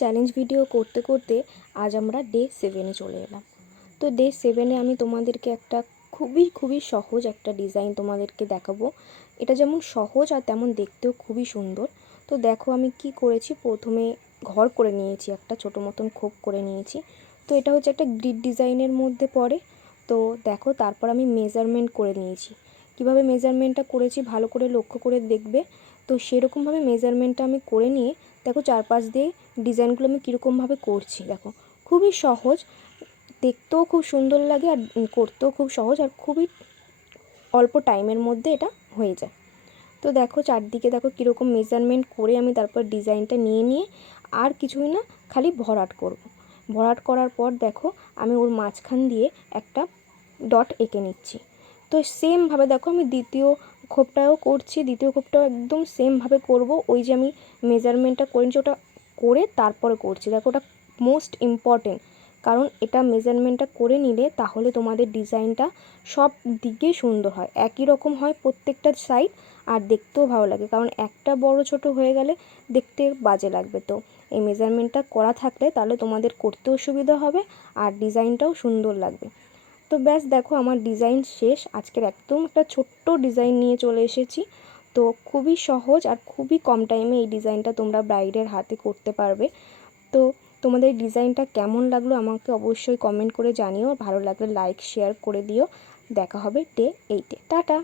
Challenge video করতে করতে আজ আমরা ডে 7-এ চলে এলাম। তো ডে 7-এ আমি তোমাদেরকে একটা খুবই সহজ একটা ডিজাইন তোমাদেরকে দেখাবো। এটা যেমন সহজ আর তেমন দেখতেও খুবই সুন্দর। তো দেখো আমি কি করেছি, প্রথমে ঘর করে নিয়েছি, একটা ছোটো মতন খোপ করে নিয়েছি। তো এটা হচ্ছে একটা গ্রিড ডিজাইনের মধ্যে পড়ে। তো দেখো তারপর আমি মেজারমেন্ট করে নিয়েছি। কিভাবে মেজারমেন্টটা করেছি ভালো করে লক্ষ্য করে দেখবে। তো সেরকমভাবে মেজারমেন্টটা আমি করে নিয়ে দেখো চারপাশ দিয়ে ডিজাইনগুলো আমি কীরকমভাবে করছি। দেখো খুবই সহজ, দেখতেও খুব সুন্দর লাগে আর করতেও খুব সহজ, আর খুবই অল্প টাইমের মধ্যে এটা হয়ে যায়। তো দেখো চারদিকে দেখো কীরকম মেজারমেন্ট করে আমি তারপর ডিজাইনটা নিয়ে আর কিছুই না, খালি ভরাট করব। ভরাট করার পর দেখো আমি ওর মাঝখান দিয়ে একটা ডট এঁকে নিচ্ছি। তো সেমভাবে দেখো আমি দ্বিতীয় খোপটাও করছি, দ্বিতীয় খোপটাও একদম সেমভাবে করব। ওই যে আমি মেজারমেন্টটা করে নিচ্ছি ওটা করে তারপরে করছি। দেখো ওটা মোস্ট ইম্পর্টেন্ট, কারণ এটা মেজারমেন্টটা করে নিলে তাহলে তোমাদের ডিজাইনটা সব দিকে সুন্দর হয়, একই রকম হয় প্রত্যেকটা সাইড, আর দেখতেও ভালো লাগে। কারণ একটা বড় ছোট হয়ে গেলে দেখতে বাজে লাগবে। তো এই মেজারমেন্টটা করা থাকলে তাহলে তোমাদের করতেও সুবিধা হবে আর ডিজাইনটাও সুন্দর লাগবে। তো ব্যাস দেখো আমার ডিজাইন শেষ। আজকের একদম একটা ছোট্ট ডিজাইন নিয়ে চলে এসেছি। তো খুবই সহজ আর খুবই কম টাইমে এই ডিজাইনটা তোমরা ব্রাইডের হাতে করতে পারবে। তো তোমাদের ডিজাইনটা কেমন লাগলো আমাকে অবশ্যই কমেন্ট করে জানিও। ভালো লাগলে লাইক শেয়ার করে দিও। দেখা হবে ডে 8-এ। টাটা।